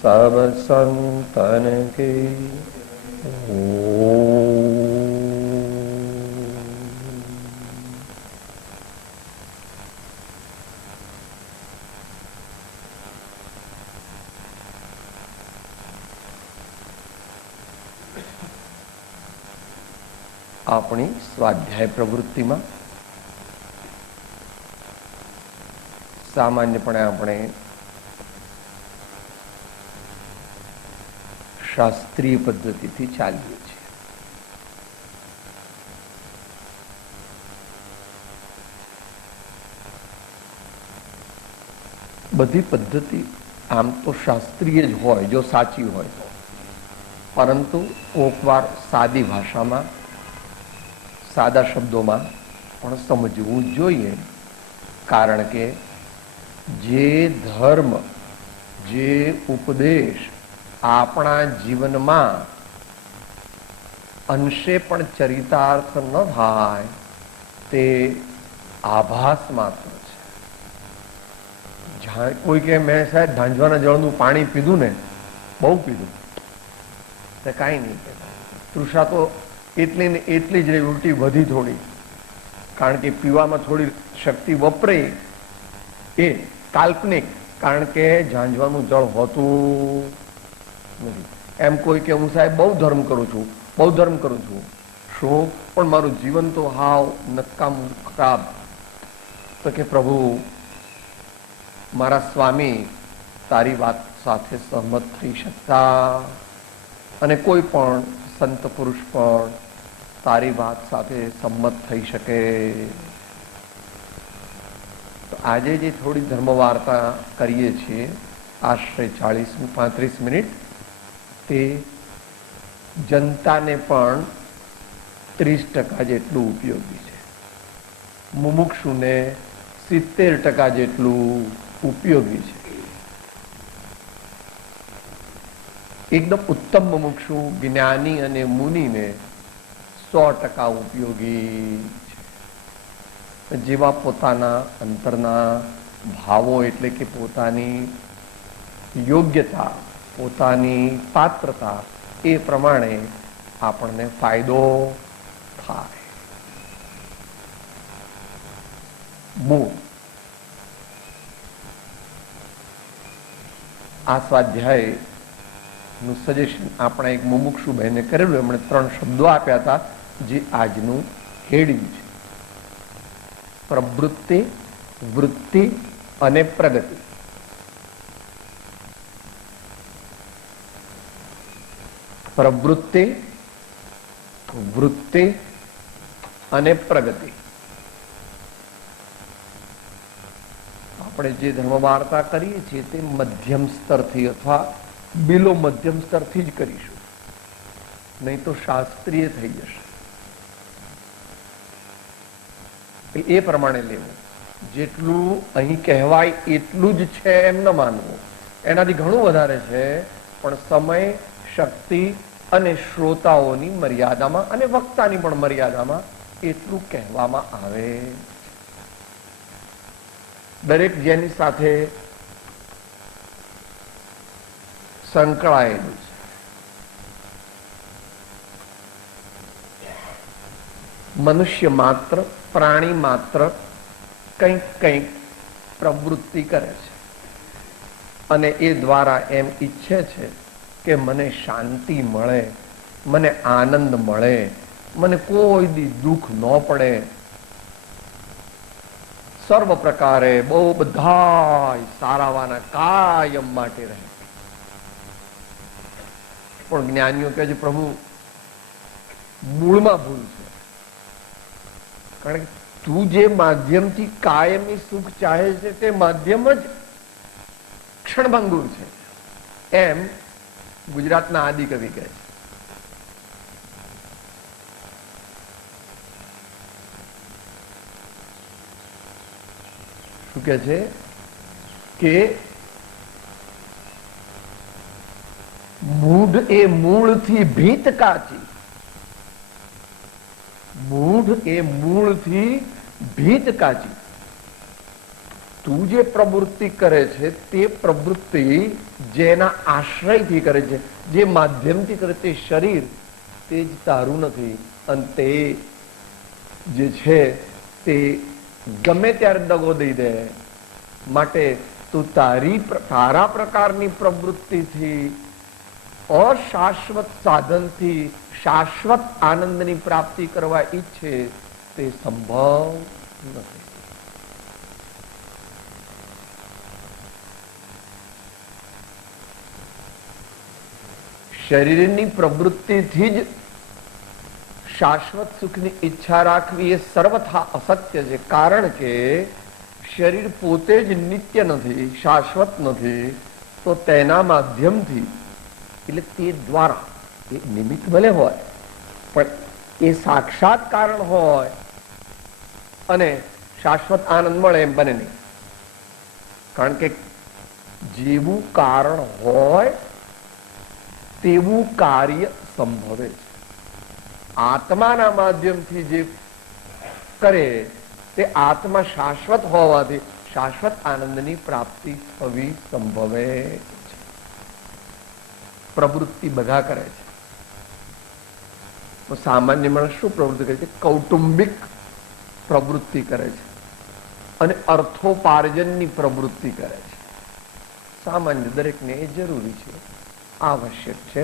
सब संतन की अपनी स्वाध्याय प्रवृत्ति में सामान्यपणे આપણે શાસ્ત્રીય પદ્ધતિથી ચાલીએ છીએ. બધી પદ્ધતિ આમ તો શાસ્ત્રીય જ હોય જો સાચી હોય તો, પરંતુ કોકવાર સાદી ભાષામાં સાદા શબ્દોમાં પણ સમજવું જોઈએ. કારણ કે જે ધર્મ, જે ઉપદેશ આપણા જીવનમાં અંશે પણ ચરિતાર્થ ન થાય તે આભાસ માત્ર છે. કોઈ કે મેં સાહેબ ધાંજવાના જળનું પાણી પીધું ને, બહુ પીધું, તે કાંઈ નહીં કહેવાય. તૃષા તો એટલી ને એટલી જ રહી, ઉલટી વધી થોડી, કારણ કે પીવામાં થોડી શક્તિ વપરાઈ એ કાલ્પનિક, કારણ કે ઝાંઝવાનું જળ હોતું નથી. એમ કોઈ કે હું સાહેબ બહુ ધર્મ કરું છું, બહુ ધર્મ કરું છું, શું પણ મારું જીવન તો હાવ નકામું ખરાબ. તો કે પ્રભુ મારા સ્વામી તારી વાત સાથે સહમત થઈ શકતા, અને કોઈ પણ સંત પુરુષ પણ તારી વાત સાથે સંમત થઈ શકે. તો આજે જે થોડી ધર્મ વાર્તા કરીએ છીએ, આશરે 40-35 મિનિટ, તે જનતાને પણ 30% જેટલું ઉપયોગી છે, મુમુક્ષુને 70% જેટલું ઉપયોગી છે. એકદમ ઉત્તમ મુમુક્ષુ જ્ઞાની અને મુનિને 100% ઉપયોગી છે. જેવા પોતાના અંતરના ભાવો એટલે કે પોતાની યોગ્યતા, પોતાની પાત્રતા, એ પ્રમાણે આપણને ફાયદો થાય. મૂળ આ સ્વાધ્યાયનું સજેશન આપણા એક મુમુક્ષુ બહેને કરેલું. એમણે 3 શબ્દો આપ્યા હતા જે આજનું હેડિંગ છે: પ્રવૃત્તિ, વૃત્તિ અને પ્રગતિ. પ્રવૃત્તિ, વૃત્તિ અને પ્રગતિ. આપણે જે ધર્મ વાર્તા કરીએ છીએ તે મધ્યમ સ્તરથી અથવા બિલો મધ્યમ સ્તરથી જ કરીશું, નહીં તો શાસ્ત્રીય થઈ જશે. એ પ્રમાણે લેવું. જેટલું અહીં કહેવાય એટલું જ છે એમ ન માનવું. એનાથી ઘણું વધારે છે, પણ સમય, શક્તિ અને શ્રોતાઓની મર્યાદામાં અને વક્તાની પણ મર્યાદામાં એટલું કહેવામાં આવે. દરેક જેની સાથે સંકળાયેલું છે, મનુષ્ય માત્ર, પ્રાણી માત્ર કંઈક કંઈક પ્રવૃત્તિ કરે છે, અને એ દ્વારા એમ ઈચ્છે છે કે મને શાંતિ મળે, મને આનંદ મળે, મને કોઈ દી દુઃખ ન પડે. સર્વ પ્રકારે બહુ બધા સારાવાના કાયમ માટે રહે. પણ જ્ઞાનીઓ કહે છે પ્રભુ મૂળમાં ભૂલ છે, કારણ કે તું જે માધ્યમથી કાયમી સુખ ચાહે છે તે માધ્યમ જ ક્ષણભંગુર છે. એમ ગુજરાતના આદિ કવિ કહે છે. શું કે છે કે મૂઢ એ મૂળથી ભીત કાચી, મૂઢ એ મૂળથી ભીત કાચી. તું જે પ્રવૃત્તિ કરે છે તે પ્રવૃત્તિ જેના આશ્રયથી કરે છે, જે માધ્યમથી કરે તે શરીર, તે જ તારું નથી. અને તે જે છે તે ગમે ત્યારે દગો દઈ દે. માટે તું તારા પ્રકારની પ્રવૃત્તિથી અશાશ્વત સાધનથી શાશ્વત આનંદની પ્રાપ્તિ કરવા ઈચ્છે તે સંભવ નથી. શરીરની પ્રવૃત્તિથી જ શાશ્વત સુખની ઈચ્છા રાખવી એ સર્વથા અસત્ય છે. કારણ કે શરીર પોતે જ નિત્ય નથી, શાશ્વત નથી. તો તેના માધ્યમથી, એટલે તે દ્વારા, એ નિમિત્ત ભલે હોય પણ એ સાક્ષાત કારણ હોય અને શાશ્વત આનંદ મળે એમ બને નહીં. કારણ કે જેવું કારણ હોય તેવું કાર્ય સંભવે છે. આત્માના માધ્યમથી જે કરે તે આત્મા શાશ્વત હોવાથી શાશ્વત આનંદની પ્રાપ્તિ થવી સંભવે છે. પ્રવૃત્તિ બધા કરે છે. તો સામાન્ય માણસ શું પ્રવૃત્તિ કરે છે? કૌટુંબિક પ્રવૃત્તિ કરે છે અને અર્થોપાર્જનની પ્રવૃત્તિ કરે છે. સામાન્ય દરેકને એ જરૂરી છે, આવશ્યક છે.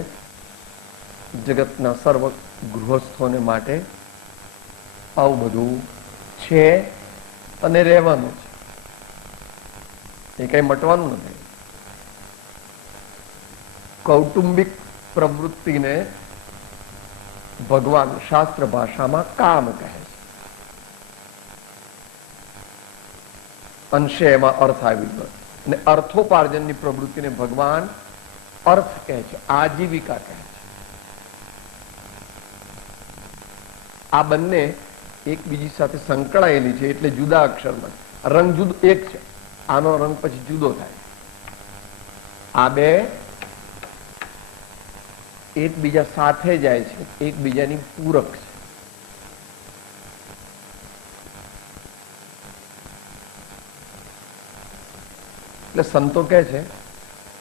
જગતના સર્વ ગૃહસ્થોને માટે આવું બધું છે અને રહેવાનું છે. એ કઈ મટવાનું નથી. કૌટુંબિક પ્રવૃત્તિને ભગવાન શાસ્ત્ર ભાષામાં કામ કહે છે. અંશે એમાં અર્થ આવી ગયો. અને અર્થોપાર્જનની પ્રવૃત્તિને ભગવાન અર્થ કહે છે, આજીવિકા કહે છે. આ બંને એકબીજી સાથે સંકળાયેલી છે એટલે જુદા અક્ષરમાં. રંગ જુદો એક છે, આનો રંગ પછી જુદો થાય. આ બે એકબીજા સાથે જાય છે, એકબીજાની પૂરક છે. એટલે સંતો કહે છે,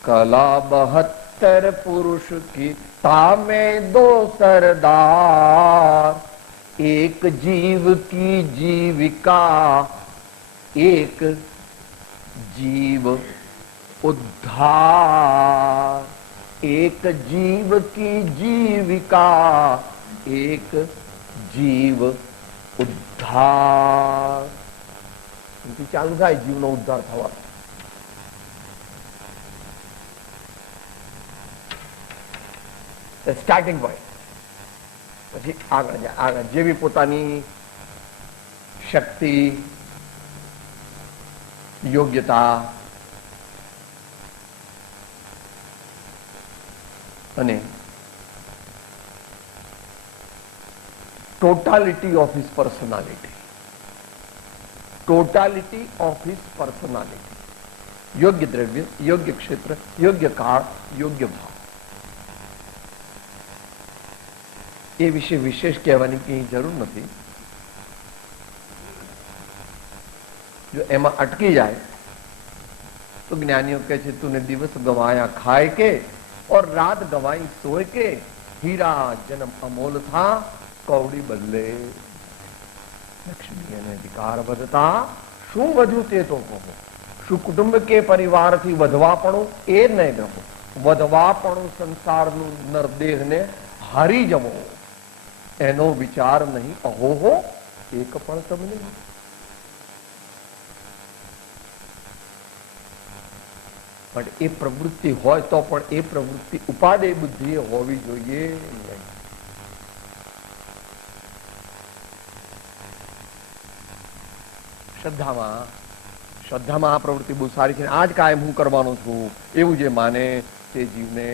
કલા 72 પુરુષ કી તામે દો સરદાર, एक जीव की जीविका एक जीव उद्धार, एक जीव की जीविका एक जीव उद्धार. ચાલુ થાય જીવનો ઉદ્ધાર થવા. Starting point. પછી આગળ જાય, આગળ જેવી પોતાની શક્તિ, યોગ્યતા અને totality of his personality, totality of his personality, યોગ્ય દ્રવ્ય, યોગ્ય ક્ષેત્ર, યોગ્ય કાળ, યોગ્ય ભાવ. એ વિશે વિશેષ કહેવાની કઈ જરૂર નથી. જો એમાં અટકી જાય તો જ્ઞાનીઓ કહે છે, તુને દિવસ ગવાયા ખાય કે और रात गवाई सोए के, हीरा जन्म अमोल था कौड़ी बदले. લક્ષ્મી અને અધિકાર વધતા શું વધ્યું તે તો કહો. શું કુટુંબ કે પરિવારથી વધવાપણું એ નહીં રહો. વધવાપણું સંસારનું નરદેહને હારી જવો એનો વિચાર નહીં. અહોહો એક પણ તમને. પણ એ પ્રવૃત્તિ હોય તો પણ એ પ્રવૃત્તિ ઉપાદેય બુદ્ધિ હોવી જોઈએ નહીં. શ્રદ્ધામાં આ પ્રવૃત્તિ બહુ સારી છે, આ જ કાયમ હું કરવાનો છું એવું જે માને તે જીવને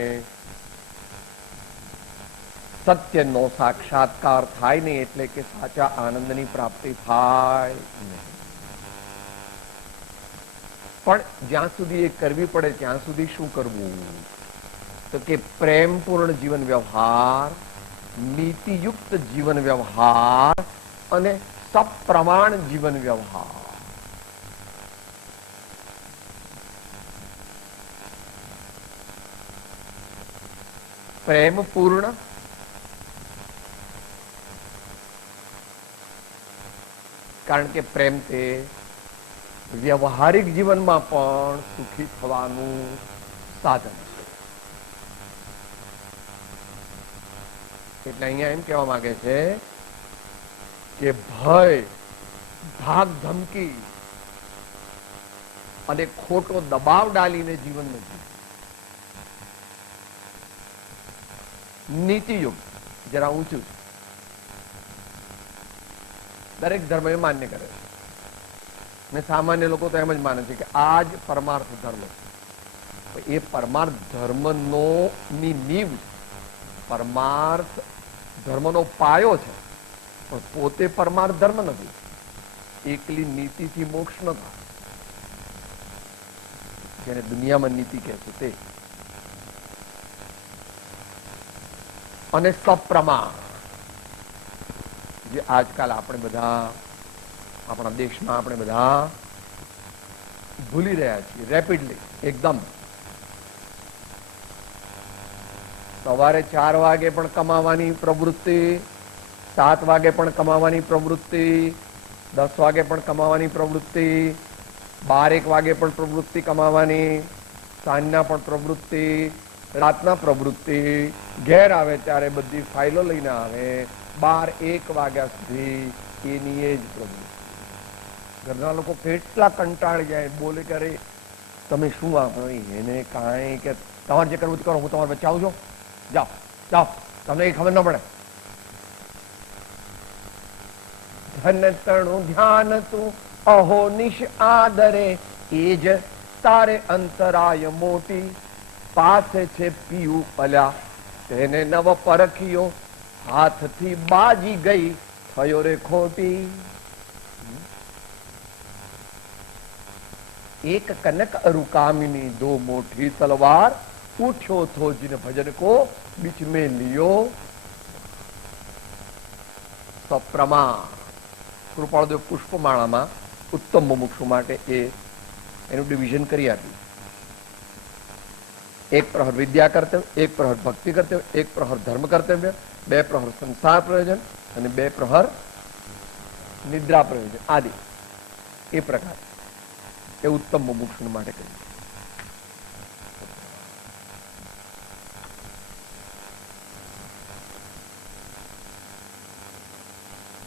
સત્યનો સાક્ષાત્કાર થાય નહીં, એટલે કે સાચા આનંદની પ્રાપ્તિ થાય નહીં. પણ જ્યાં સુધી એ કરવી પડે ત્યાં સુધી શું કરવું? તો કે પ્રેમપૂર્ણ જીવન વ્યવહાર, નીતિયુક્ત જીવન વ્યવહાર અને સપ્રમાણ જીવન વ્યવહાર. પ્રેમ પૂર્ણ, કારણ કે પ્રેમ તે વ્યવહારિક જીવનમાં પણ સુખી થવાનું સાધન છે. એટલે અહીંયા એમ કહેવા માંગે છે કે ભય, ભાગ ધમકી અને ખોટો દબાવ ડાલીને જીવન નથી. નીતિયુગ જરા ઊંચું છે, દરેક ધર્મ એ માન્ય કરે છે. ને સામાન્ય લોકો તો એમ જ માને છે કે આ જ પરમાર્થ ધર્મ છે. એ પરમાર્થ ધર્મનો ની નીવ, પરમાર્થ ધર્મનો પાયો છે, પણ પોતે પરમાર્થ ધર્મ નથી. એકલી નીતિથી મોક્ષ ન થાય, જેને દુનિયામાં નીતિ કહે છે તે. અને સપ્રમાણ, જે આજકાલ આપણે બધા આપણા દેશમાં આપણે બધા ભૂલી રહ્યા છીએ રેપિડલી. એકદમ સવારે 4 વાગે પણ કમાવાની પ્રવૃત્તિ, 7 વાગે પણ કમાવાની પ્રવૃત્તિ, 10 વાગે પણ કમાવાની પ્રવૃત્તિ, 12-1 વાગે પણ પ્રવૃત્તિ કમાવાની, સાંજના પણ પ્રવૃત્તિ, રાતના પ્રવૃત્તિ, ઘેર આવે ત્યારે બધી ફાઇલો લઈને આવે, 12-1 વાગ્યા સુધી એની એ જ પ્રવૃત્તિ. ઘરના લોકો કેટલા કંટાળી જાય, બોલે કે અરે તમે શું વાપરો, એને કાંઈ કે તમારે જે કરવું કરો, હું તમારે વચ્ચે આવું છું, જાઓ જાઓ, તમને એ ખબર ન પડે. ધન તણું ધ્યાન તું અહો નિશ આદરે, એ જ તારે અંતરાય મોટી. પાસે છે પીયું પલ્યા, તેને નવ પરખિયો, હાથથી બાજી ગઈ થયો રે ખોટી. એક કનક અરુકામિની દો મોટી તલવાર, ઉઠ્યો થો जिन भजन को बीच में लियो સપ્રમાણ. કૃપાળદેવ પુષ્પમાળામાં ઉત્તમ મુમુક્ષુ માટે એનું ડિવિઝન કરી આપ્યું. 1 પ્રહર વિદ્યા કર્તવ્ય, 1 પ્રહર ભક્તિ કર્તવ્ય, 1 પ્રહર ધર્મ કર્તવ્ય, 2 પ્રહર સંસાર પ્રયોજન અને 2 પ્રહર નિદ્રા પ્રયોજન આદિ. એ પ્રકાર એ ઉત્તમ મુમુક્ષુ માટે કર્યું.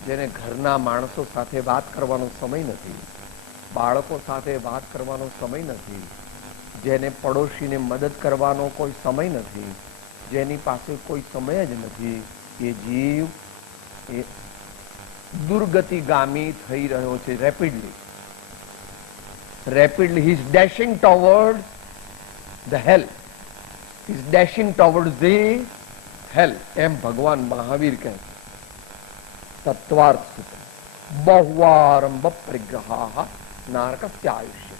જેને ઘરના માણસો સાથે વાત કરવાનો સમય નથી, બાળકો સાથે વાત કરવાનો સમય નથી, જેને પડોશીને મદદ કરવાનો કોઈ સમય નથી, જેની પાસે કોઈ સમય જ નથી, એ જીવ એ દુર્ગતિગામી થઈ રહ્યો છે. Rapidly he is dashing towards the hell, he is dashing towards the hell. એમ ભગવાન મહાવીર કહે છે. તત્વાર્થ સૂત્ર બહુવારંભ પરિગ્રહા નારકસ્ય આયુષ્ય.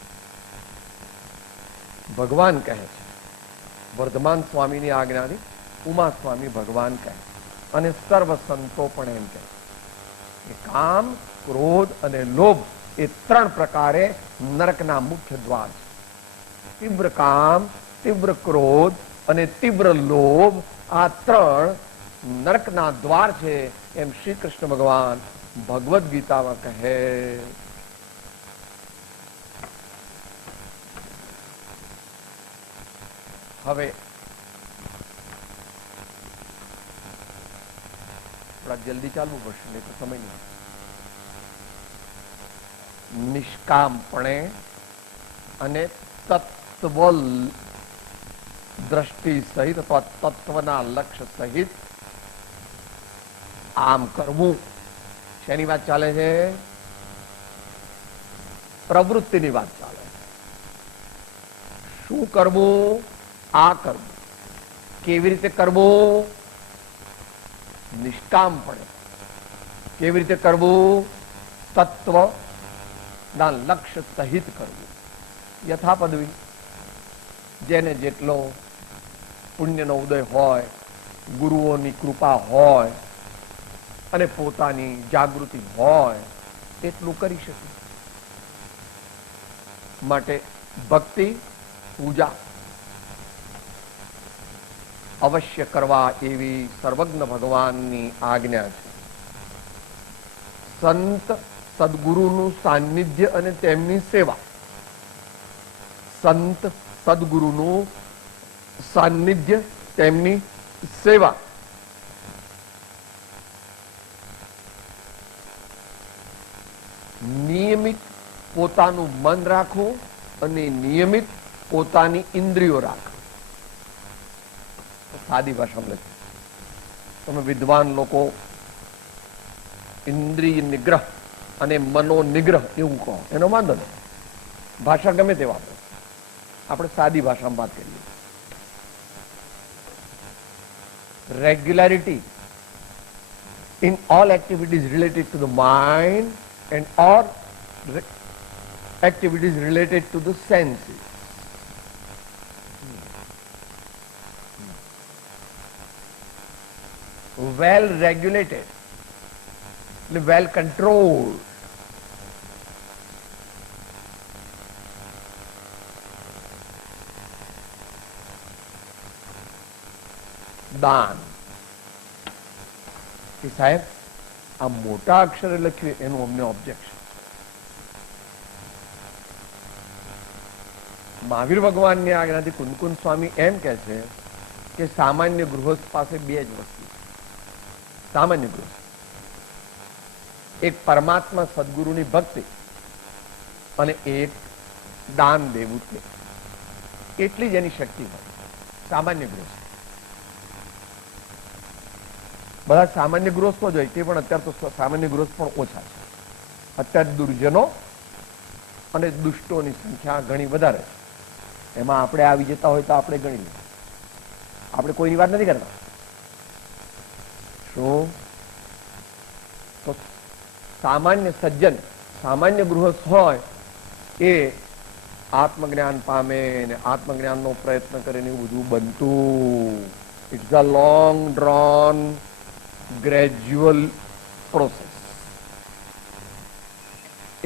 ભગવાન કહે છે, વર્ધમાન સ્વામીની આજ્ઞાથી ઉમા સ્વામી ભગવાન કહે, અને સર્વ સંતો પણ એમ કહે કે કામ, ક્રોધ અને લોભ એ 3 પ્રકારે નરકના મુખ્ય દ્વાર છે. તીવ્ર કામ, તીવ્ર ક્રોધ અને તીવ્ર લોભ, આ 3 નરકના દ્વાર છે. એમ શ્રી કૃષ્ણ ભગવાન ભગવદ્ ગીતામાં કહે. હવે થોડા જલ્દી ચાલવું પડશે, નહીં તો સમય નહીં. નિષ્કામપણે અને તત્વ દ્રષ્ટિ સહિત અથવા તત્વના લક્ષ્ય સહિત આમ કરવું. શેની વાત ચાલે છે? પ્રવૃત્તિની વાત ચાલે છે. શું કરવું? આ કરવું. કેવી રીતે કરવું? નિષ્કામપણે. કેવી રીતે કરવું? તત્વ ના લક્ષ્ય સહિત કરવું. યથાપદવી. જેને જેટલો પુણ્યનો ઉદય હોય, ગુરુઓની કૃપા હોય અને પોતાની જાગૃતિ હોય એટલું કરી શકે. માટે ભક્તિ, પૂજા અવશ્ય કરવા એવી સર્વજ્ઞ ભગવાનની આજ્ઞા છે. સંત સદગુરુનું સાનિધ્ય અને તેમની સેવા. સંત સદગુરુનું સાનિધ્ય, તેમની સેવા. નિયમિત પોતાનું મન રાખવું અને નિયમિત પોતાની ઇન્દ્રિયો રાખવી. સાદી ભાષામાં લખ્યું. તમે વિદ્વાન લોકો ઇન્દ્રિય નિગ્રહ અને મનો નિગ્રહ એવું કહો, એનો વાંધો નહીં, ભાષા ગમે તે વાપરો. આપણે સાદી ભાષામાં વાત કરીએ. Regularity in all activities related to the mind and all activities related to the senses. Well regulated, well controlled. દાન. કે સાહેબ આ મોટા અક્ષરે લખ્યું એનું અમને ઓબ્જેક્શન. મહાવીર ભગવાનની આજ્ઞાથી કુંદકુંદ સ્વામી એમ કે છે કે સામાન્ય ગૃહસ્થ પાસે બે જ વસ્તુ. સામાન્ય ગૃહસ્થ, એક પરમાત્મા સદગુરુની ભક્તિ અને એક દાન દેવું છે. એટલી જ એની શક્તિ હોય સામાન્ય ગૃહસ્થ. બધા સામાન્ય ગૃહસ્થો જ હોય તે પણ અત્યારે તો સામાન્ય ગૃહસ્થ પણ ઓછા છે. અત્યારે દુર્જનો અને દુષ્ટોની સંખ્યા ઘણી વધારે છે. એમાં આપણે આવી જતા હોય તો આપણે ગણી લઈએ. આપણે કોઈની વાત નથી કરતા. શું તો સામાન્ય સજ્જન, સામાન્ય ગૃહસ્થ હોય એ આત્મજ્ઞાન પામે ને આત્મજ્ઞાનનો પ્રયત્ન કરે ને એવું બધું બનતું. It's a long drawn gradual process.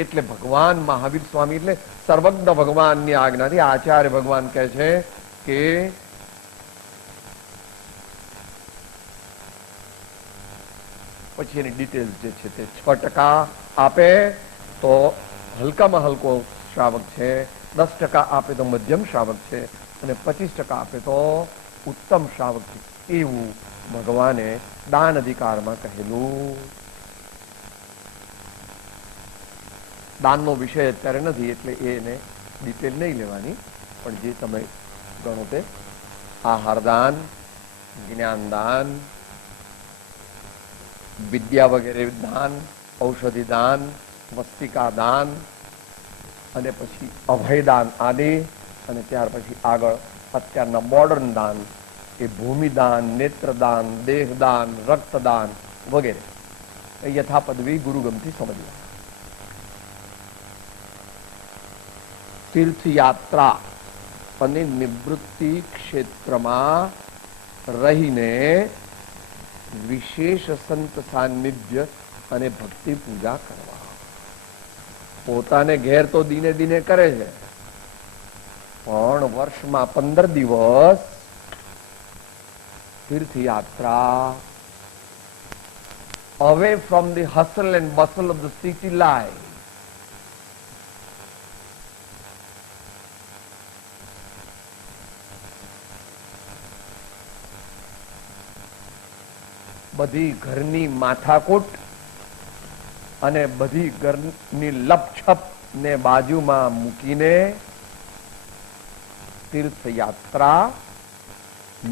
એટલે ભગવાન મહાવીર સ્વામી એટલે સર્વજ્ઞ ભગવાનની આજ્ઞાથી આચાર્ય ભગવાન કહે છે કે પછી એની ડિટેલ્સ જે છે તે 6% આપે તો હલકામાં હલકો શ્રાવક છે, 10% આપે તો મધ્યમ શ્રાવક છે અને 25% આપે તો ઉત્તમ શ્રાવક છે. એવું ભગવાને દાન અધિકારમાં કહેલું. દાનનો વિષય અત્યારે નથી એટલે એને ડિટેલ નહીં લેવાની, પણ જે તમે ગણો તે આહાર દાન, જ્ઞાન દાન, વિદ્યા વગેરે દાન, ઔષધિ દાન, મસ્તિકા દાન અને પછી અભયદાન આદિ, અને ત્યાર પછી આગળ અત્યારના મોડર્ન દાન એ ભૂમિદાન, નેત્રદાન, દેહદાન, રક્તદાન વગેરે યથાપદવી ગુરુગમથી સમજવા. તીર્થયાત્રા અને નિવૃત્તિ ક્ષેત્રમાં રહીને વિશેષ સંત સાનિધ્ય અને ભક્તિ પૂજા કરવા. પોતાને ઘેર તો દિને દિને કરે છે, પણ વર્ષમાં 15 દિવસ તીર્થયાત્રા, away from the hustle and bustle of the city life. બધી ઘરની માથાકૂટ અને બધી ઘરની લપછપ ને બાજુમાં મૂકીને તીર્થયાત્રા,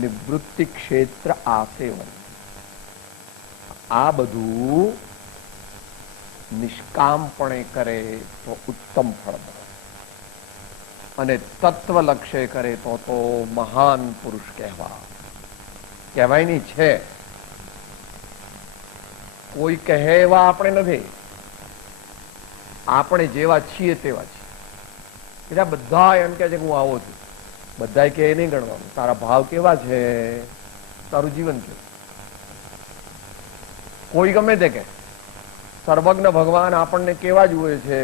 નિવૃત્તિ ક્ષેત્ર આસેવન, આ બધું નિષ્કામપણે કરે તો ઉત્તમ ફળ મળે અને તત્વલક્ષ્ય કરે તો મહાન પુરુષ કહેવાયની છે. કોઈ કહે એવા આપણે નથી, આપણે જેવા છીએ તેવા છીએ. એટલે બધા એમ કે છે કે હું આવો છું, બધા કે નહીં ગણવાનું. તારા ભાવ કેવા છે, તારું જીવન કેવું. કોઈ ગમે તે કે સર્વજ્ઞ ભગવાન આપણને કેવા જુએ છે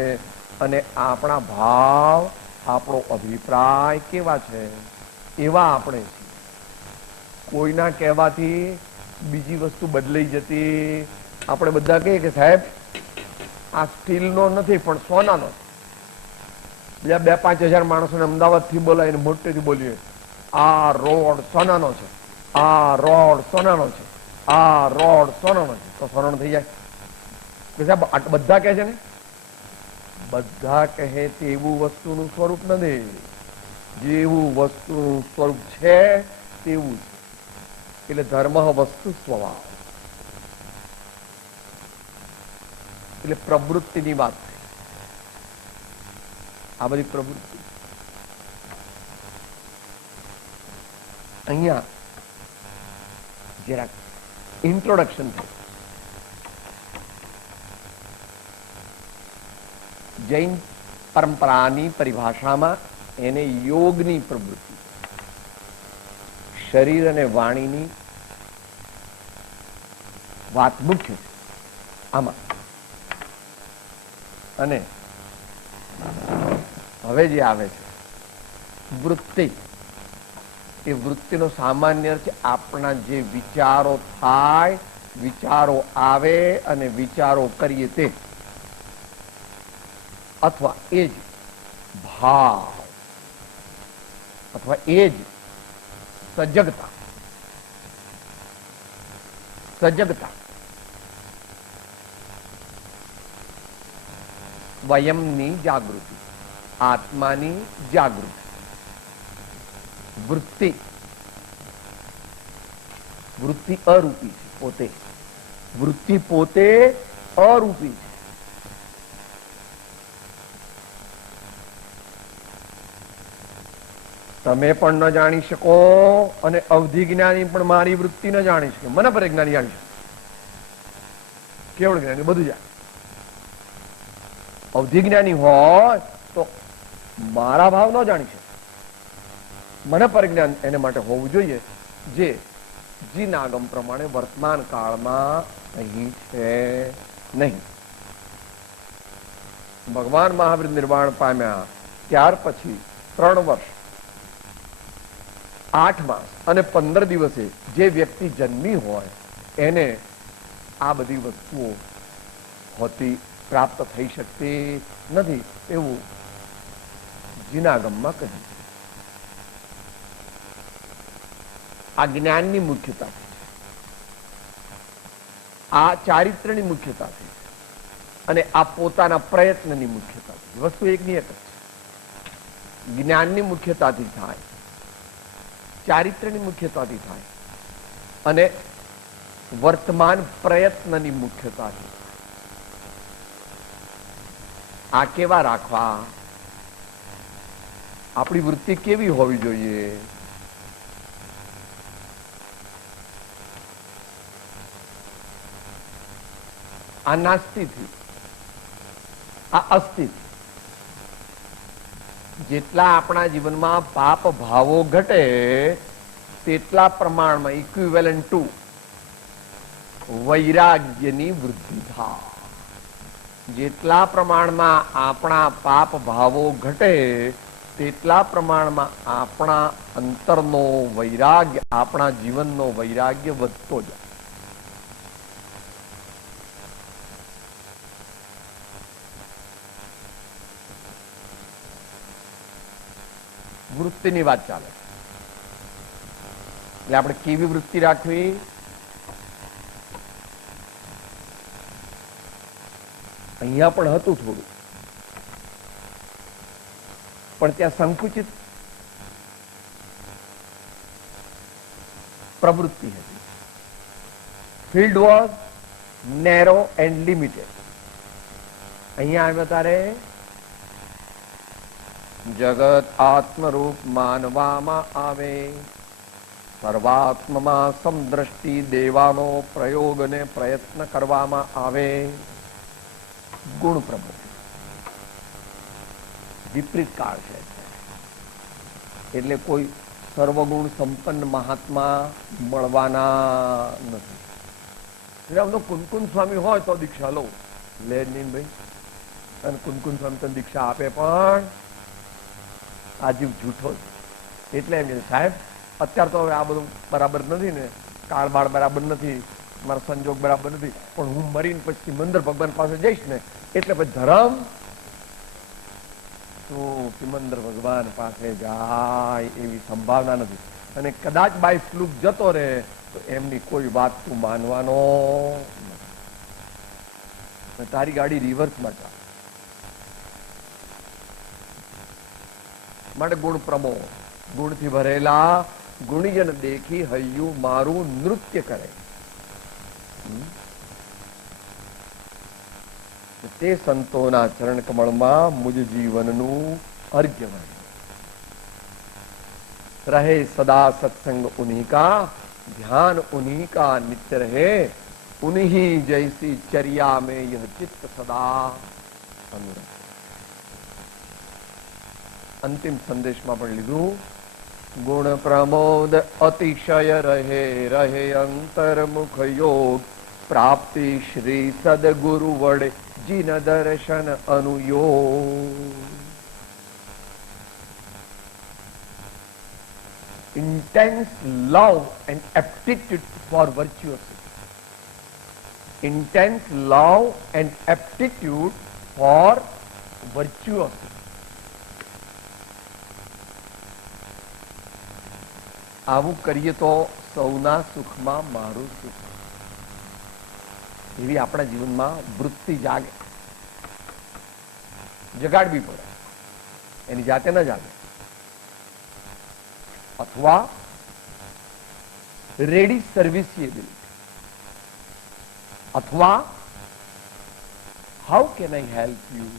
અને આપણા ભાવ, આપણો અભિપ્રાય કેવા છે એવા આપણે છીએ. કોઈના કહેવાથી બીજી વસ્તુ બદલાઈ જતી. આપણે બધા કહીએ કે સાહેબ આ સ્ટીલનો નથી પણ સોનાનો. બીજા 2-5 હજાર માણસોને અમદાવાદથી બોલાવીને મોટેથી બોલીએ આ રોડ સોનાનો છે, આ રોડ સોનાનો છે, આ રોડ સોનાનો છે, તો સોનાનો થઈ જાય? સાહેબ બધા કહે છે ને, બધા કહે તેવું વસ્તુનું સ્વરૂપ નથી. જેવું વસ્તુનું સ્વરૂપ છે તેવું છે. એટલે ધર્મ વસ્તુ સ્વભાવ, એટલે પ્રવૃત્તિની વાત છે. આ બધી પ્રવૃત્તિ અહીંયા જરાક ઇન્ટ્રોડક્શન છે. જૈન પરંપરાની પરિભાષામાં એને યોગની પ્રવૃત્તિ, શરીર અને વાણીની વાત મુખ્ય છે આમાં. અને હવે જે આવે છે વૃત્તિ, એ વૃત્તિનો સામાન્ય અર્થ છે આપણા જે વિચારો થાય, વિચારો આવે અને વિચારો કરીએ તે, અથવા એ જ ભાવ, અથવા એ જ સજગતા. સજગતા સ્વયંની જાગૃતિ, આત્માની જાગૃતિ. વૃત્તિ, વૃત્તિ અરૂપી છે પોતે. વૃત્તિ પોતે અરૂપી છે. તમે પણ ન જાણી શકો અને અવધિ જ્ઞાની પણ મારી વૃત્તિ ન જાણી શકે. મને પર જ્ઞાની જાણી શકે, કેવળ જ્ઞાની બધું જાણે. અવધિ જ્ઞાની હોય તો મારા ભાવ ન જાણી શકે. મને પરિજ્ઞાન એને માટે હોવું જોઈએ જે જીનાગમ પ્રમાણે વર્તમાન કાળમાં અહીં છે નહીં. ભગવાન મહાવીર નિર્વાણ પામ્યા ત્યાર પછી 3 વર્ષ 8 માસ અને 15 દિવસે જે વ્યક્તિ જન્મી હોય એને આ બધી વસ્તુઓ હોતી પ્રાપ્ત થઈ શકતી નથી એવું જીનાગમમાં કહ્યું. આ જ્ઞાનની મુખ્યતા છે, આ ચારિત્ર્યની મુખ્યતા છે, અને આ પોતાના પ્રયત્નની મુખ્યતા છે. વસ્તુ એકની એક જ છે. જ્ઞાનની મુખ્યતાથી થાય, ચારિત્ર્યની મુખ્યતાથી થાય, અને વર્તમાન પ્રયત્નની મુખ્યતાથી. આ કેવા રાખવા, આપણી વૃત્તિ કેવી હોવી જોઈએ? આ નાસ્તિથી, આ અસ્થિથી. જેટલા આપણા જીવનમાં પાપ ભાવો ઘટે તેટલા પ્રમાણમાં ઇક્વિવેલન્ટ ટુ વૈરાગ્યની વૃદ્ધિ થાય. જેટલા પ્રમાણમાં આપણા પાપ ભાવો ઘટે તેટલા પ્રમાણમાં આપણા અંતરનો વૈરાગ્ય, આપણા જીવનનો વૈરાગ્ય વધતો જાય. વૃત્તિની વાત ચાલે એટલે આપણે કેવી વૃત્તિ રાખવી? અહીંયા પણ હતું થોડું, પણ ત્યાં સંકુચિત પ્રવૃત્તિ હતી. Field was narrow and limited. અહીંયા આવ્યા તારે જગત આત્મરૂપ માનવામાં આવે, સર્વાત્મમાં સમદ્રષ્ટિ દેવાનો પ્રયોગ અને પ્રયત્ન કરવામાં આવે. ગુણ પ્રવૃત્તિ વિપરીત કાળ છે એટલે કોઈ સર્વગુણ સંપન્ન મહાત્મા મળવાના નથી. કુનકુન સ્વામી હોય તો દીક્ષા લો, લે નહીં ભાઈ. અને કુનકુન સ્વામી તને દીક્ષા આપે પણ આ જીવ જૂઠો છે. એટલે એમ સાહેબ અત્યારે તો હવે આ બધું બરાબર નથી ને, કાળ બાળ બરાબર નથી, મારા સંજોગ બરાબર નથી, પણ હું મરીને પછી સિમંદર ભગવાન પાસે જઈશ ને એટલે પછી ધર્મ તો સિમંદર ભગવાન પાસે જાય એવી સંભાવના નથી. અને કદાચ બાય ફ્લુક જતો રહે તો એમની કોઈ વાત તું માનવાનો નથી. તારી ગાડી રિવર્સમાં ચાલે. માટે ગુણ પ્રમો, ગુણથી ભરેલા ગુણીજન દેખી હૈયું મારું નૃત્ય કરે. તે સંતોના ચરણ કમળમાં મુજ જીવનનું અર્ઘ્ય મળે. રહે સદા સત્સંગ ઉन्हीं का, ध्यान उन्हीं का नित्य रहे, उन्हीं जैसी चर्या में यह चित्त सदा अनुरक्त. અંતિમ સંદેશમાં પણ લીધું, ગુણ પ્રમોદ અતિશય રહે, રહે અંતર્મુખ યોગ, પ્રાપ્તિ શ્રી સદગુરુ વડે જીન દર્શન અનુયોગ. Intense love and aptitude for virtuosity. Intense love and aptitude for virtuosity. આવું કરીએ તો સૌના સુખમાં મારું સુખ, એવી આપણા જીવનમાં વૃત્તિ જાગે, જગાડવી પડે. એની જાતે ન જાગે. અથવા રેડી સર્વિસિએબિલિટી, અથવા how can I help you,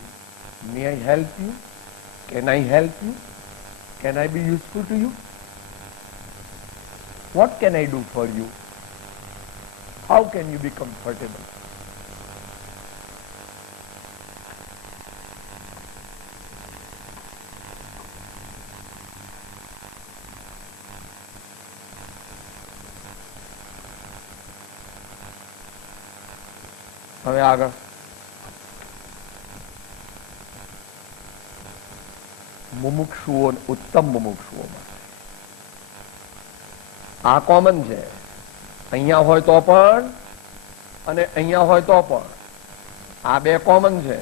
may I help you, can I help you, can I be useful to you, what can I do for you, how can you be comfortable. હવે આગળ મુમુક્ષુઓ, ઉત્તમ મુમુક્ષુઓમાં આ common છે. અહીંયા હોય તો પણ અને અહીંયા હોય તો પણ, આ બે કોમન છે.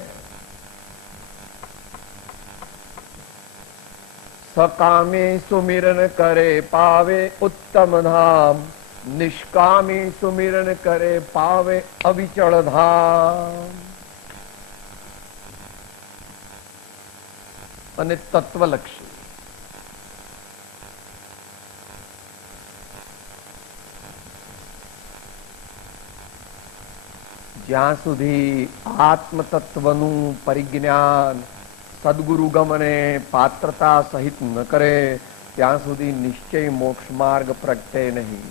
સકામી સુમિરન કરે પાવે ઉત્તમ ધામ, નિષ્કામી સુમિરન કરે પાવે અવિચળ ધામ. અને તત્વલક્ષી, જ્યાં સુધી આત્મતત્વનું પરિજ્ઞાન સદગુરુગમ અને પાત્રતા સહિત ન કરે ત્યાં સુધી નિશ્ચય મોક્ષ માર્ગ પ્રગટે નહીં.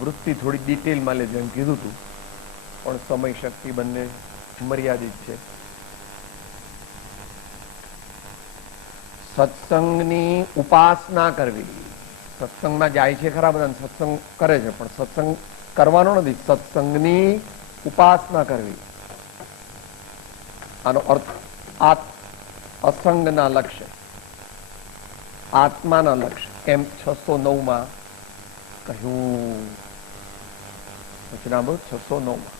વૃત્તિ થોડી ડિટેલમાં લે, જેમ કીધું હતું, પણ સમય શક્તિ બંને મર્યાદિત છે. સત્સંગની ઉપાસના કરવી. સત્સંગમાં જાય છે ખરા બધા, સત્સંગ કરે છે, પણ સત્સંગ કરવાનો નથી, સત્સંગની ઉપાસના કરવી. આનો અર્થ અસંગના લક્ષ્ય, આત્માના લક્ષ્ય. એમ 609 કહ્યું. વચનામૃત 609.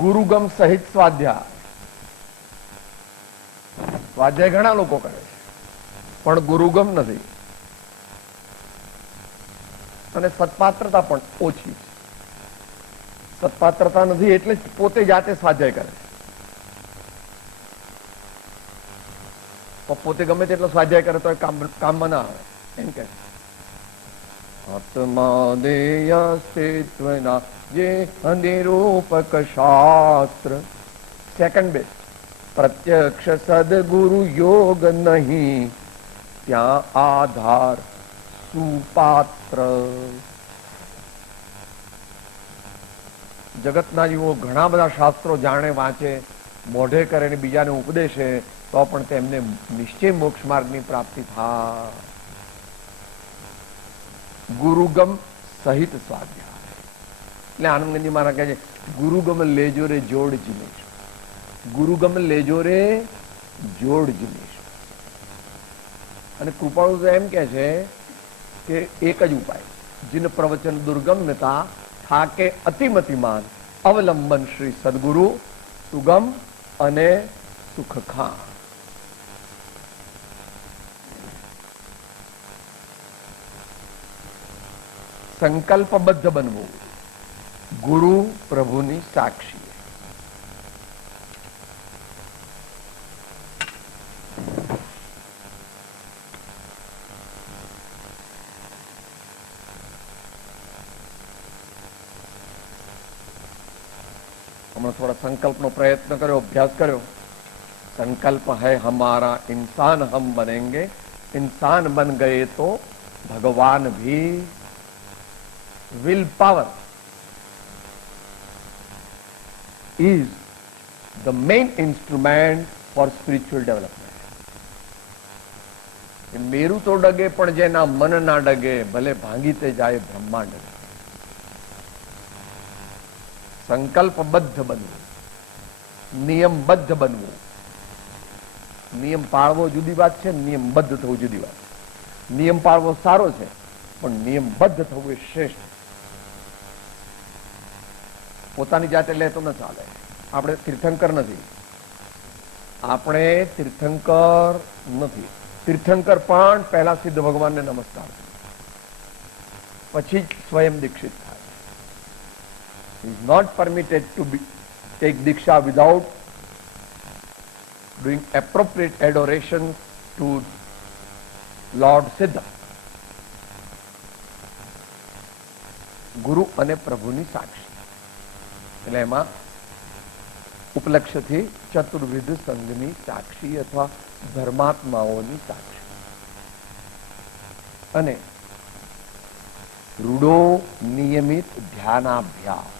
ગુરુગમ સહિત સ્વાધ્યાય. સ્વાધ્યાય ઘણા લોકો કરે છે, પણ ગુરુગમ નથી. અને સત્પાત્રતા પણ ઓછી છે. સત્પાત્રતા નથી એટલે જ પોતે જાતે સ્વાધ્યાય કરે છે. તો પોતે ગમે તેટલો સ્વાધ્યાય કરે તો કામમાં ના આવે. એમ કે આત્માદેય અસ્તિત્વના જે નિરૂપક શાસ્ત્ર. સેકન્ડ બે, પ્રત્યક્ષ સદગુરુ યોગ નહીં, ત્યાં આધાર સુપાત્ર. જગતના જીવો ઘણા બધા શાસ્ત્રો જાણે, વાંચે, મોઢે કરે ને બીજાને ઉપદેશે તો પણ તેમને નિશ્ચય મોક્ષ માર્ગની પ્રાપ્તિ થાય. ગુરુગમ સહિત સ્વાધ્યાય. એટલે આનંદગંજી મહારાજ કહે છે, ગુરુગમ લેજો રે જોડ જીનેશ, ગુરુગમ લેજો રે જોડ જીનેશ. અને કૃપાળુ તો એમ કે છે કે એક જ ઉપાય, જીન પ્રવચન દુર્ગમ્યતા થાકે અતિમતિમાન, અવલંબન શ્રી સદગુરુ સુગમ અને સુખખા. સંકલ્પબદ્ધ બનવું, ગુરુ પ્રભુની સાક્ષી. हमने थोड़ा संकल्प नो प्रयत्न करो, अभ्यास करो. संकल्प है हमारा इंसान हम बनेंगे, इंसान बन गए तो भगवान भी. Will power is the main instrument for spiritual development. Meru તો ડગે પણ જેના મન ના ડગે, ભલે ભાંગી તે જાય બ્રહ્માંડ. સંકલ્પબદ્ધ બનવું, નિયમબદ્ધ બનવું. નિયમ પાળવો જુદી વાત છે, નિયમબદ્ધ થવું જુદી વાત. નિયમ પાળવો સારો છે, પણ નિયમબદ્ધ થવું એ શ્રેષ્ઠ. પોતાની જાતે લે તો ન ચાલે. આપણે તીર્થંકર નથી, આપણે તીર્થંકર નથી. તીર્થંકર પણ પહેલા સિદ્ધ ભગવાનને નમસ્કાર, પછી જ સ્વયં દીક્ષિત થાય. is not permitted to take diksha without doing appropriate adoration to Lord Siddha. ગુરુ અને પ્રભુની સાક્ષી. એટલે એમાં ઉપલક્ષ્યથી ચતુર્વિધ સંઘની સાક્ષી અથવા ધર્માત્માઓની સાક્ષી. અને રૂડો નિયમિત ધ્યાનાભ્યાસ.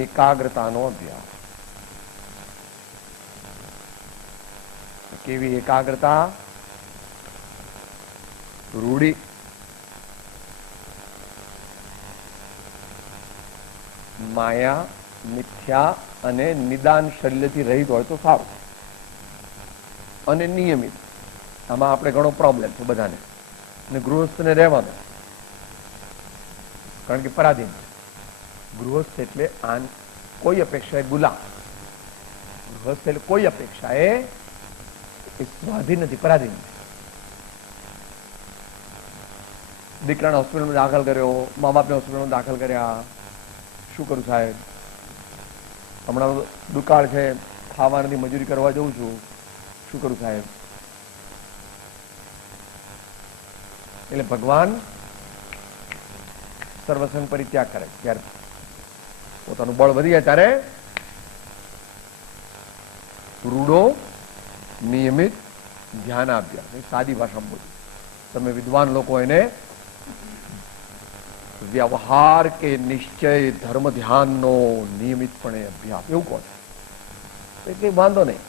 એકાગ્રતાનો અભ્યાસ. કેવી એકાગ્રતા? રૂઢી. માયા, મિથ્યા અને નિદાન શલ્યથી રહિત હોય તો સારું. અને નિયમિત. આમાં આપણે ઘણો પ્રોબ્લેમ છે બધાને. અને ગૃહસ્થને રહેવાનું, કારણ કે પરાધીન. ગૃહસ્થ એટલે કોઈ અપેક્ષા એ ગુલામ. ગૃહસ્થ એટલે કોઈ અપેક્ષા એ સ્વાધીન નથી, પરાધીન. દીકરાને હોસ્પિટલમાં દાખલ કર્યો, મા બાપને હોસ્પિટલમાં દાખલ કર્યા. શું કરું સાહેબ? હમણાં દુકાળ છે, ખાવા નથી, મજૂરી કરવા જઉં છું. શું કરું સાહેબ? એટલે ભગવાન સર્વસંગ પરિત્યાગ કરે. ત્યારે પોતાનું બળ વધી જાય ત્યારે રૂડો નિયમિત ધ્યાનાભ્યાસ. સાદી ભાષામાં બોલું, તમે વિદ્વાન લોકો એને વ્યવહાર કે નિશ્ચય ધર્મ ધ્યાનનો નિયમિતપણે અભ્યાસ એવું કહો છો, એટલે વાંધો નહીં.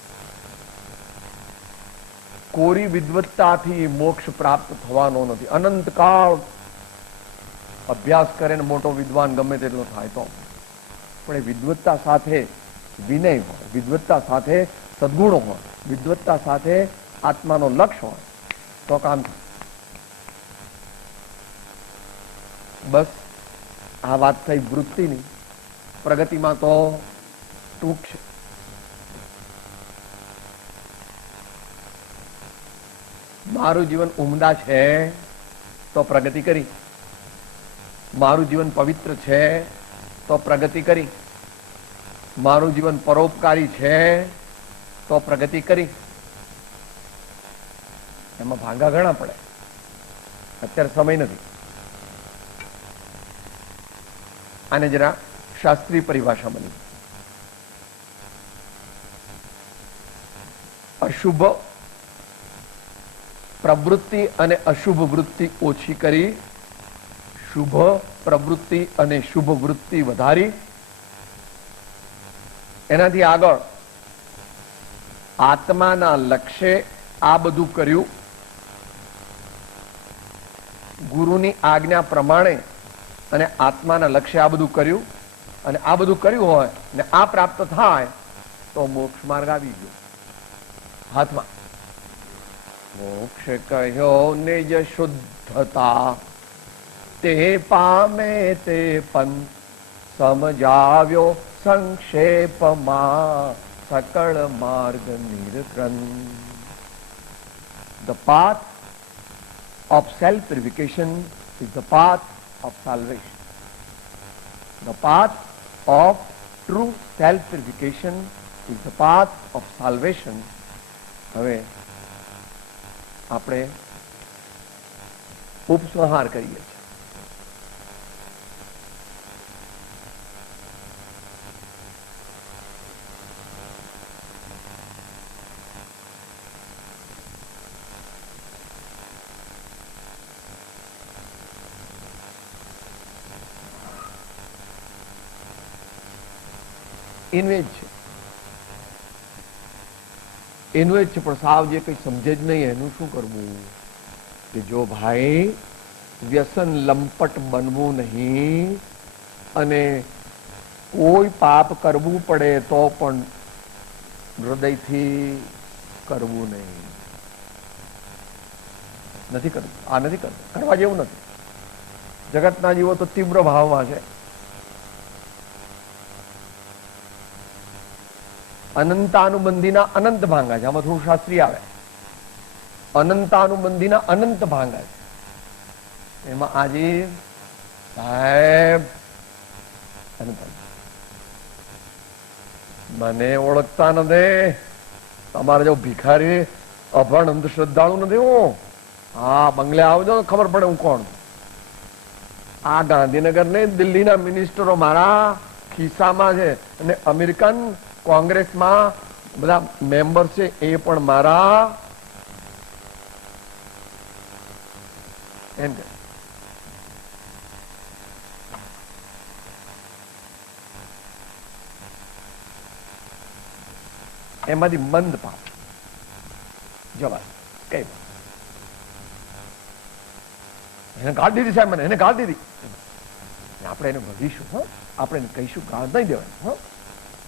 કોરી વિદ્વત્તાથી મોક્ષ પ્રાપ્ત થવાનો નથી. અનંતકાળ અભ્યાસ કરે ને મોટો વિદ્વાન ગમે તેટલો થાય તો પણ એ વિદ્વત્તા સાથે વિનય હોય, વિદ્વત્તા સાથે સદગુણો હોય, વિદ્વત્તા સાથે આત્માનો લક્ષ્ય હોય તો કામ થાય. બસ આ વાત થઈ વૃત્તિની. પ્રગતિમાં તો ટૂંક છે. મારું જીવન ઉમદા છે તો પ્રગતિ કરી, મારું જીવન પવિત્ર છે તો પ્રગતિ કરી, મારું જીવન પરોપકારી છે તો પ્રગતિ કરી. એમાં ભાંગા ઘણા પડે. અત્યારે સમય નથી. આને જરા શાસ્ત્રીય પરિભાષા બની. અશુભ પ્રવૃત્તિ અને અશુભ વૃત્તિ ઓછી કરી, શુભ પ્રવૃત્તિ અને શુભ વૃત્તિ વધારી, એનાથી આગળ આત્માના લક્ષ્ય આ બધું કર્યું, ગુરુની આજ્ઞા પ્રમાણે અને આત્માના લક્ષ્ય આ બધું કર્યું, અને આ બધું કર્યું હોય ને આ પ્રાપ્ત થાય તો મોક્ષ માર્ગ આવી ગયો હાથમાં. મોક્ષ કહ્યો નિજ શુદ્ધતા, તે પામે તે પંથ, સમજાવ્યો સંક્ષેપમાં સકળ માર્ગ નિર્ગ્રંથ. The path of self-purification is the path of salvation. The path of true self-purification is the path of salvation. હવે આપણે ઉપસંહાર કરીએ છીએ. ઇન્વેજ છે, ઇન્વેજ છે, પણ સાવ જે કઈ સમજે જ નહીં એનું શું કરવું? કે જો ભાઈ વ્યસન લંપટ બનવું નહીં અને કોઈ પાપ કરવું પડે તો પણ હૃદયથી કરવું નહીં. નથી કરવું, આ નથી કરવું, કરવા જેવું નથી. જગતના જીવો તો તીવ્ર ભાવમાં છે. અનંતાનુબંધીના અનંત ભાંગા છે. આમાં થોડું શાસ્ત્રી આવે. અનંતાનુબંધીના અનંત ભાંગા છે. એમાં આજે સાહેબ મને ઓળખતા નથી, તમારે જો ભિખારી અભણ અંધશ્રદ્ધાળુ નથી હું. હા, બંગલે આવજો ખબર પડે હું કોણ. આ ગાંધીનગર ને દિલ્હીના મિનિસ્ટરો મારા ખિસ્સામાં છે, અને અમેરિકન કોંગ્રેસમાં બધા મેમ્બર છે એ પણ મારા. એમ કે એમાંથી મંદ પાપ જવાય કઈ એને ગાળ દીધી સાહેબ, મને એને ગાળ દીધી. આપણે એને વધીશું, હ આપણે એને કહીશું, ગાળ નહીં દેવાય. હ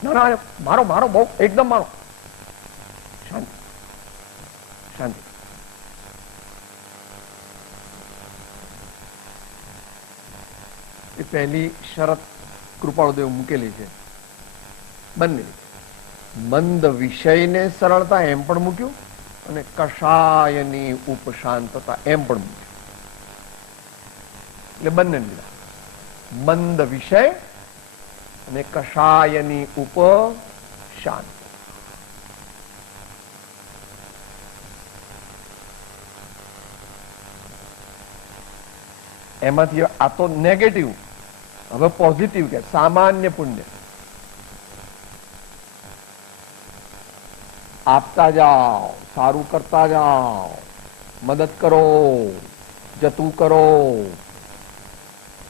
ના ના, મારો મારો બહુ એકદમ મારો. શાંતિ શાંતિ. એ પહેલી શરત કૃપાળુદેવ મૂકેલી છે બંને. મંદ વિષયને સરળતા એમ પણ મૂક્યું અને કષાયની ઉપશાંતતા એમ પણ મૂક્યું. એટલે બંને લીધા, મંદ વિષય અને કષાયની ઉપશાંત. એમાંથી આ તો નેગેટિવ, હવે પોઝિટિવ કે સામાન્ય પુણ્ય. આપતા જાઓ, સારું કરતા જાઓ, મદદ કરો, જતું કરો,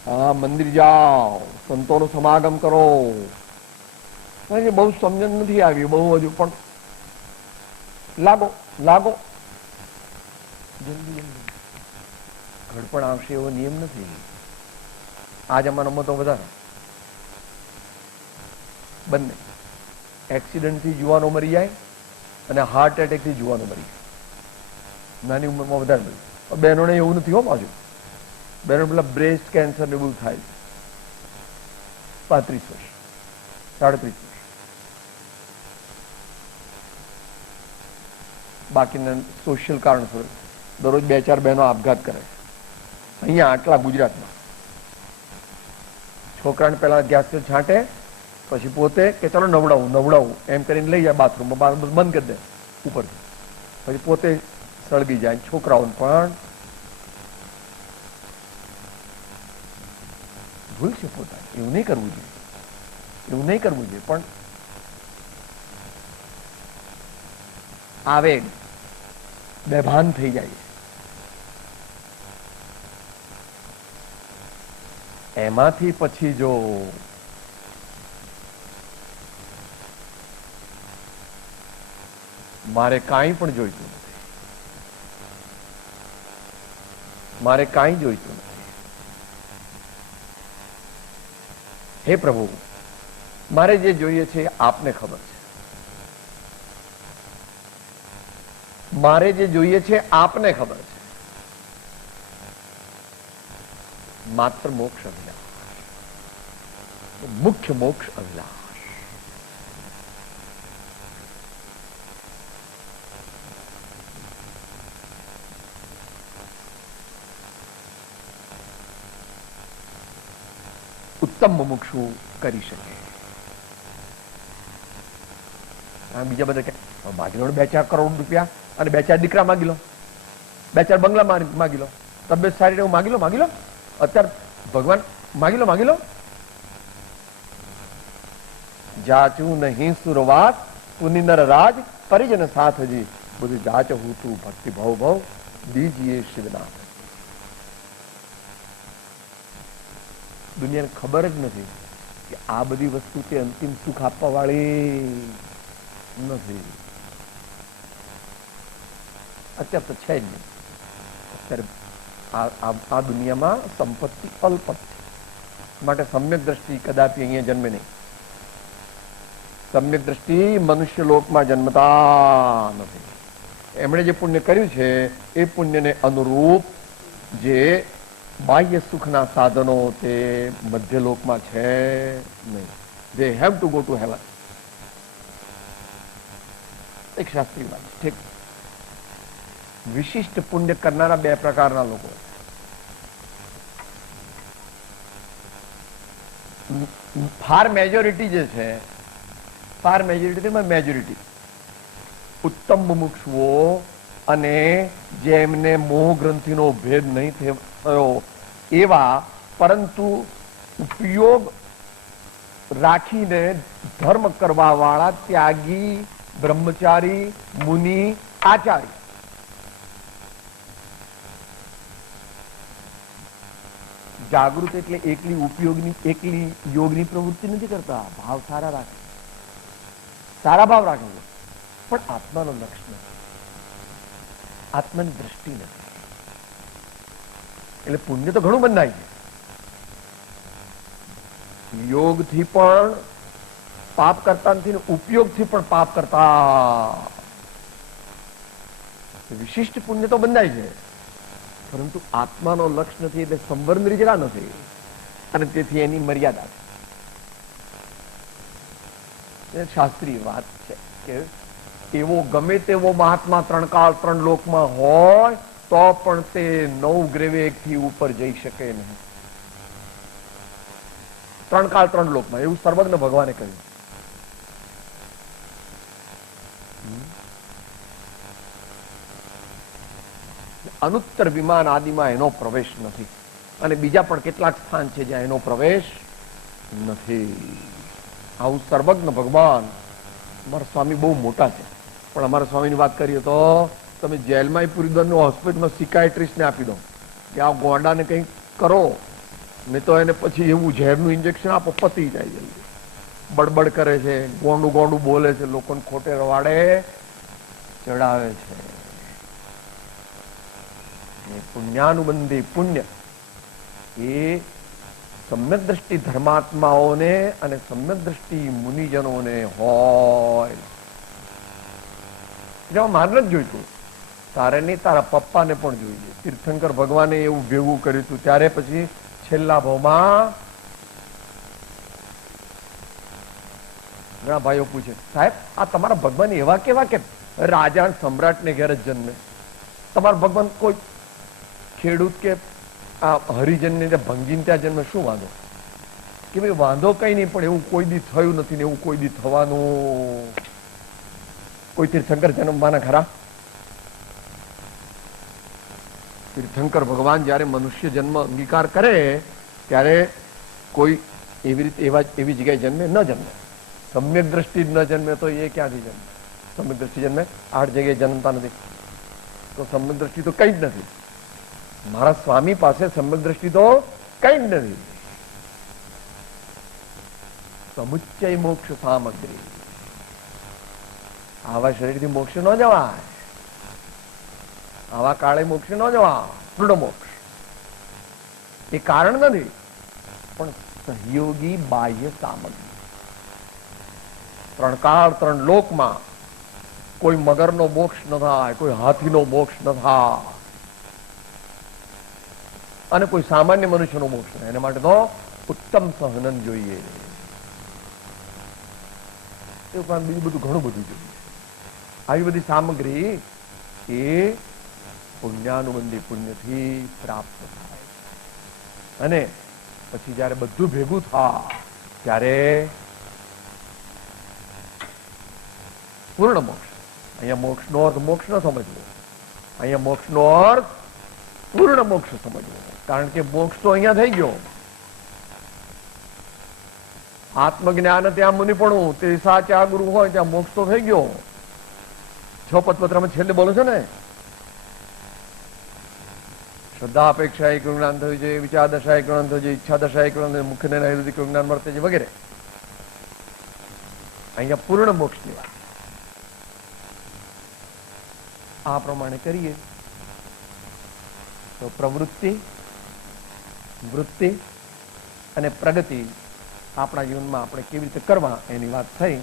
હા મંદિર જાઓ, સંતોનો સમાગમ કરો. બહુ સમજણ નથી આવી, બહુ હજુ પણ લાગો લાગો, જલ્દી જલ્દી. ઘડપણ આવશે એવો નિયમ નથી. આ જમાનામાં તો વધારે બંને એક્સિડન્ટથી જુવાનો મરી જાય અને હાર્ટ એટેકથી જુવાનો મરી જાય. નાની ઉંમરમાં વધારે મરી જાય. બહેનોને એવું નથી હો પાછું. બહેનો પેલા બ્રેસ્ટ કેન્સર ને બધું થાય 35 વર્ષ 33 વર્ષ. બાકીના સોશિયલ કારણસર દરરોજ 2-4 બહેનો આપઘાત કરે. અહીંયા આટલા ગુજરાતમાં છોકરાને પેલા ગેસ છાંટે, પછી પોતે કે ચાલો નવડાવું નવડાવું એમ કરીને લઈ જાય બાથરૂમમાં, બંધ કરી દે ઉપરથી, પછી પોતે સળગી જાય. છોકરાઓને પણ ભૂલ છે પોતાની. એવું નહીં કરવું જોઈએ, એવું નહીં કરવું જોઈએ. પણ આવેગ બેભાન થઈ જાય. એમાંથી પછી જો મારે કાંઈ પણ જોઈતું નથી, મારે કાંઈ જોઈતું નથી. હે પ્રભુ, મારે જે જોઈએ છે આપને ખબર છે. મારે જે જોઈએ છે આપને ખબર છે. માત્ર મોક્ષ અભિલાષ, મુખ્ય મોક્ષ અભિલાષ. ઉત્તમ મુમુક્ષુ કરી શકે. બીજા બધા કે માગી લો 2-4 કરોડ રૂપિયા અને 2-4 દીકરા માગી લો, 2-4 બંગલા માગી લો, તબિયત સારી રહે માગી લો, માગી લો. અત્યારે ભગવાન માગી લો, માગી લો. જાચું નહીં સુરવાત પુનિ નર રાજ પરિજન સાથજી, બધું જાચ હું તું ભક્તિ ભાવ ભાવ દીજીએ શિવનાથ. દુનિયાને ખબર જ નથી કે આ બધી વસ્તુ તે અંતિમ સુખ આપવા વાળી નથી. અત્યારે તો છે જ નહીં. અત્યારે આ દુનિયામાં સંપત્તિ અલ્પ છે, માટે સમ્યક દ્રષ્ટિ કદાપી અહીંયા જન્મે નહીં. સમ્યક દ્રષ્ટિ મનુષ્ય લોકમાં જન્મતા નથી. એમણે જે પુણ્ય કર્યું છે એ પુણ્યને અનુરૂપ જે બાહ્ય સુખના સાધનો તે મધ્યલોકમાં છે નહીં. They have to go to heaven. એક શાસ્ત્રી વાત છે. ઠીક, વિશિષ્ટ પુણ્ય કરનારા 2 પ્રકારના લોકો. ફાર મેજોરિટી જે છે, ફાર મેજોરિટી ઉત્તમ મુમુક્ષુઓ અને જેમને મોહ ગ્રંથિનો ભેદ નહીં થયો એવા, પરંતુ ઉપયોગ રાખીને ધર્મ કરવા વાળા ત્યાગી, બ્રહ્મચારી, મુનિ, આચાર્ય. જાગૃત એટલે એકલી ઉપયોગની, એકલી યોગની પ્રવૃત્તિ નથી કરતા. ભાવ સારા રાખે, સારા ભાવ રાખે છે, પણ આત્માનો લક્ષ્ય નથી, આત્માની દ્રષ્ટિ નથી. એટલે પુણ્ય તો ઘણું બંધાય છે. યોગથી પણ પાપ કરતા નથી, ઉપયોગથી પણ પાપ કરતા. વિશિષ્ટ પુણ્ય તો બંધાય છે, પરંતુ આત્માનો લક્ષ્ય નથી, એટલે સંવર્ણ રીજડા નથી, અને તેથી એની મર્યાદા છે. શાસ્ત્રીય વાત છે કે એવો ગમે તેવો મહાત્મા 3 કાળ 3 લોકમાં હોય તો પણ તે 9 ગ્રેવેગથી ઉપર જઈ શકે નહીં. 3 કાળ 3 લોકમાં એવું સર્વજ્ઞ ભગવાને કહ્યું. અનુત્તર વિમાન આદિમાં એનો પ્રવેશ નથી, અને બીજા પણ કેટલાક સ્થાન છે જ્યાં એનો પ્રવેશ નથી. આવું સર્વજ્ઞ ભગવાન. અમારા સ્વામી બહુ મોટા છે, પણ અમારા સ્વામીની વાત કરીએ તો તમે જેલમાં પૂરી હોસ્પિટલમાં સિકાયટ્રિસ્ટને આપી દો કે આ ગોંડાને કંઈક કરો, નહીં તો એને પછી એવું ઝેરનું ઇન્જેક્શન આપો, પતી જાય જલ્દી. બડબડ કરે છે, ગોંડું બોલે છે, લોકોને ખોટે રવાડે ચડાવે છે. પુણ્યાનુબંધી પુણ્ય એ સમ્યક દ્રષ્ટિ ધર્માત્માઓને અને સમ્યક દ્રષ્ટિ મુનિજનોને હોય. મારે નથી જોઈતું, તારે નહીં, તારા પપ્પાને પણ જોઈએ. તીર્થંકર ભગવાને એવું ભેગું કર્યું હતું, ત્યારે પછી છેલ્લા ભાવમાં ઘણા ભાઈઓ પૂછે, સાહેબ આ તમારા ભગવાન એવા કેવા કે રાજા સમ્રાટને ઘેર જ જન્મે? તમારા ભગવાન કોઈ ખેડૂત કે આ હરિજનને ભંગીને ત્યાં જન્મે, શું વાંધો? કે ભાઈ વાંધો કઈ નહીં, પણ એવું કોઈ દી થયું નથી ને એવું કોઈ દી થવાનું. કોઈ તીર્થંકર જન્મવાના ખરા? તીર્થંકર ભગવાન જયારે મનુષ્ય જન્મ અંગીકાર કરે ત્યારે કોઈ એવી રીતે એવી જગ્યાએ જન્મે ન જન્મે. સમ્યક દ્રષ્ટિ જ ન જન્મે તો એ ક્યાંથી જન્મે? સમ્યક દ્રષ્ટિ જન્મે 8 જગ્યાએ જન્મતા નથી, તો સમ્યક દ્રષ્ટિ તો કઈ જ નથી. મારા સ્વામી પાસે સમ્યક દ્રષ્ટિ તો કઈ જ નથી. સમુચ્ચય મોક્ષ સામગ્રી. આવા શરીરથી મોક્ષ ન જવાય, આવા કાળે મોક્ષ ન જવાય. પૂર્ણ મોક્ષ એ કારણ નથી, પણ સહયોગી બાહ્ય સામગ્રી. ત્રણ કાળ ત્રણ લોકમાં કોઈ મગરનો મોક્ષ ન થાય, કોઈ હાથીનો મોક્ષ ન થાય, અને કોઈ સામાન્ય મનુષ્યનો મોક્ષ થાય. એના માટે તો ઉત્તમ સહનન જોઈએ. એ ઉપરાંત બીજું બધું ઘણું બધું જોઈએ. આવી બધી સામગ્રી એ પુણ્યાનુબંધી પુણ્યથી પ્રાપ્ત થાય. અને પછી જયારે બધું ભેગું થાય ત્યારે પૂર્ણ મોક્ષ. અહીંયા મોક્ષનો અર્થ મોક્ષ ન સમજવો, અહીંયા મોક્ષનો અર્થ પૂર્ણ મોક્ષ સમજવો. કારણ કે મોક્ષ તો અહીંયા થઈ ગયો. આત્મજ્ઞાન ત્યાં મુનિપણું તે સાચા ગુરુ હોય ત્યાં મોક્ષ તો થઈ ગયો. 6 પદપત્રમાં છેલ્લે બોલો છો ને, શ્રદ્ધા અપેક્ષા એક જ્ઞાન થયું છે, વિચાર દશા એક જ્ઞાન થયું છે, ઈચ્છા દશા એક જ્ઞાન, મુખ્ય નૈતિક જ્ઞાન વર્તે છે વગેરે. અહીંયા પૂર્ણ મોક્ષની વાત. આ પ્રમાણે કરીએ તો પ્રવૃત્તિ, વૃત્તિ અને પ્રગતિ આપણા જીવનમાં આપણે કેવી રીતે કરવા એની વાત થઈ.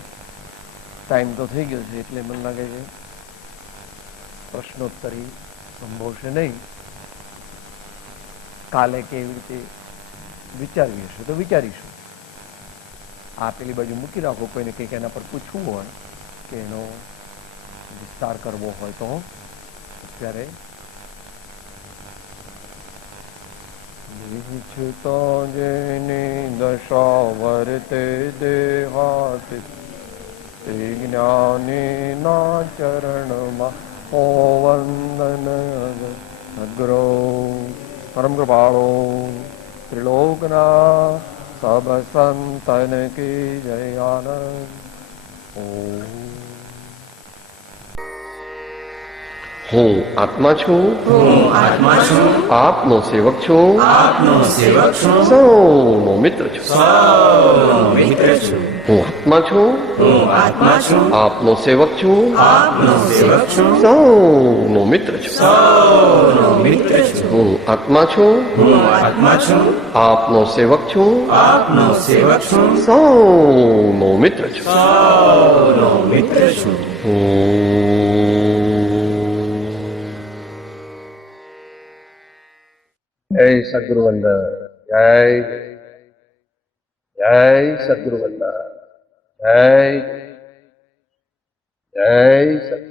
ટાઈમ તો થઈ ગયો છે એટલે મને લાગે છે પ્રશ્નોત્તરી સંભવશે નહીં. કાલે કેવી રીતે વિચારવી હશે તો વિચારીશું. આ પેલી બાજુ મૂકી રાખો. કોઈને કંઈક એના પર પૂછવું હોય કે એનો વિસ્તાર કરવો હોય તો અત્યારે જેની દશા વર્તે દેહાત તે જ્ઞાની ના ચરણમાં હો વંદન અગ્રો પરમ કૃપાળો ત્રિલોકના સબ સંતન કી જય આનંદ. હું આત્મા છું, આપનો સેવક છું, સૌનો મિત્ર છું. હું આત્મા છું, આપનો સેવક છું, સૌનો મિત્ર છું. હું આત્મા છું, આપનો સેવક છું, સૌનો મિત્ર છું. જય સદગુરુ વંદન. જય જય સદગુરુ વંદન. જય જય સદગુરુ.